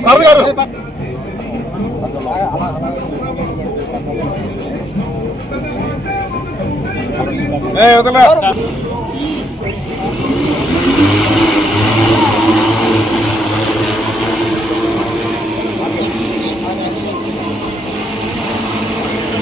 Sir గారు. ఏ వదలే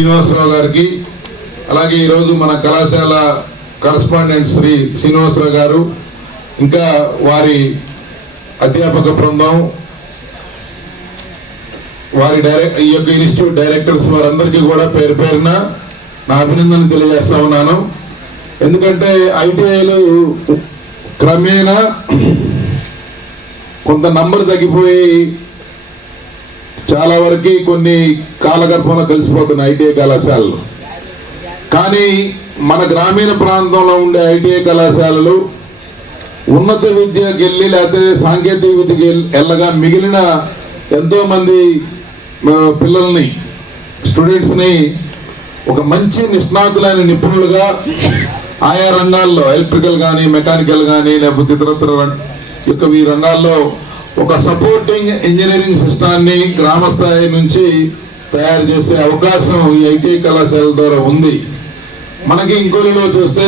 శ్రీనివాసరావు గారికి అలాగే ఈరోజు మన కళాశాల కరస్పాండెంట్ శ్రీ శ్రీనివాసరావు గారు ఇంకా వారి అధ్యాపక బృందం వారి డైరెక్ట్ ఈ యొక్క ఇన్స్టిట్యూట్ డైరెక్టర్స్ వారందరికీ కూడా పేరు పేరున నా అభినందనలు తెలియజేస్తా ఉన్నాను. ఎందుకంటే ఐటీఐలు క్రమేణా కొంత నంబర్ తగ్గిపోయి చాలా వరకు కొన్ని కాలగర్భంలో కలిసిపోతున్నాయి ఐటీఐ కళాశాలలు. కానీ మన గ్రామీణ ప్రాంతంలో ఉండే ఐటీఐ కళాశాలలు ఉన్నత విద్యకి వెళ్ళి లేకపోతే సాంకేతిక విద్యకి వెళ్ళగా మిగిలిన ఎంతోమంది పిల్లల్ని స్టూడెంట్స్ని ఒక మంచి నిష్ణాతులైన నిపుణులుగా ఆయా రంగాల్లో ఎలక్ట్రికల్ కానీ మెకానికల్ కానీ లేకపోతే ఇతరత్ర యొక్క ఈ రంగాల్లో ఒక సపోర్టింగ్ ఇంజనీరింగ్ సిస్టాన్ని గ్రామ స్థాయి నుంచి తయారు చేసే అవకాశం ఈ ఐటీ కళాశాల ద్వారా ఉంది. మనకి ఇంకోలిలో చూస్తే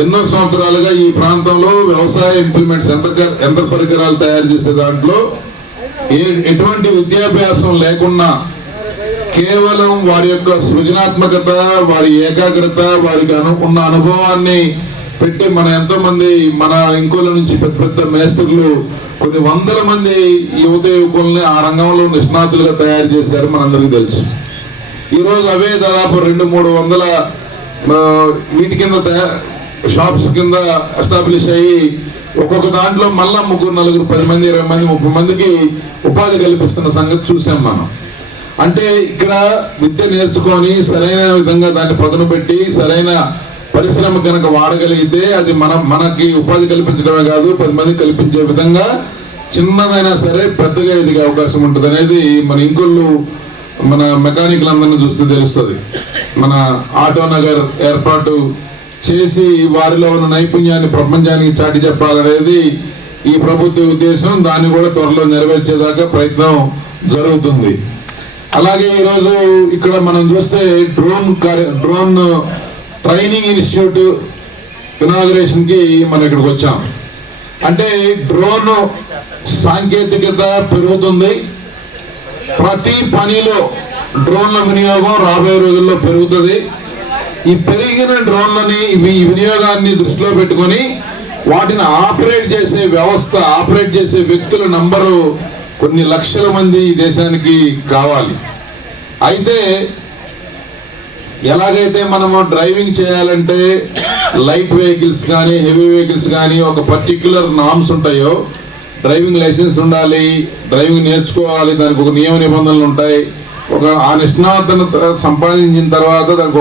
ఎన్నో సంవత్సరాలుగా ఈ ప్రాంతంలో వ్యవసాయ ఇంప్లిమెంట్స్ యంత్ర యంత్ర పరికరాలు తయారు చేసే దాంట్లో ఏ ఎటువంటి విద్యాభ్యాసం లేకున్నా కేవలం వారి యొక్క సృజనాత్మకత వారి ఏకాగ్రత వారికి అను ఉన్న అనుభవాన్ని పెట్టి మన ఎంతో మంది మన ఇంకోల నుంచి పెద్ద పెద్ద మేస్త్రులు కొన్ని వందల మంది యువత యువకుల్ని ఆ రంగంలో నిష్ణాతులుగా తయారు చేశారు మనందరికీ తెలుసు. ఈరోజు అవే దాదాపు రెండు మూడు వందల వీటి కింద షాప్స్ కింద ఎస్టాబ్లిష్ అయ్యి ఒక్కొక్క దాంట్లో మళ్ళా ముగ్గురు నలుగురు పది మంది ఇరవై మంది ముప్పై మందికి ఉపాధి కల్పిస్తున్న సంగతి చూసాం మనం. అంటే ఇక్కడ విద్య నేర్చుకొని సరైన విధంగా దాన్ని పదును పెట్టి సరైన పరిశ్రమ కనుక వాడగలిగితే అది మన మనకి ఉపాధి కల్పించడమే కాదు పది మంది కల్పించే విధంగా చిన్నదైనా సరే పెద్దగా ఎదిగే అవకాశం ఉంటుంది అనేది మన ఇంకొల్లు మన మెకానికల్ అందరిని చూస్తే తెలుస్తుంది. మన ఆటో నగర్ ఏర్పాటు చేసి వారిలో ఉన్న నైపుణ్యాన్ని ప్రపంచానికి చాటి చెప్పాలనేది ఈ ప్రభుత్వ ఉద్దేశం. దాన్ని కూడా త్వరలో నెరవేర్చేదాకా ప్రయత్నం జరుగుతుంది. అలాగే ఈరోజు ఇక్కడ మనం చూస్తే డ్రోన్ కార్య డ్రోన్ ట్రైనింగ్ ఇన్స్టిట్యూట్ ఇనాగరేషన్కి మనం ఇక్కడికి వచ్చాం. అంటే డ్రోన్ సాంకేతికత పెరుగుతుంది. ప్రతి పనిలో డ్రోన్ల వినియోగం రాబోయే రోజుల్లో పెరుగుతుంది. ఈ పెరిగిన డ్రోన్లని ఈ వినియోగాన్ని దృష్టిలో పెట్టుకొని వాటిని ఆపరేట్ చేసే వ్యవస్థ ఆపరేట్ చేసే వ్యక్తుల నంబరు కొన్ని లక్షల మంది ఈ దేశానికి కావాలి. అయితే ఎలాగైతే మనము డ్రైవింగ్ చేయాలంటే లైట్ వెహికల్స్ కానీ హెవీ వెహికల్స్ కానీ ఒక పర్టిక్యులర్ నామ్స్ ఉంటాయో డ్రైవింగ్ లైసెన్స్ ఉండాలి డ్రైవింగ్ నేర్చుకోవాలి దానికి ఒక నియమ నిబంధనలు ఉంటాయి ఒక ఆ నిష్ణాతను సంపాదించిన తర్వాత దానికి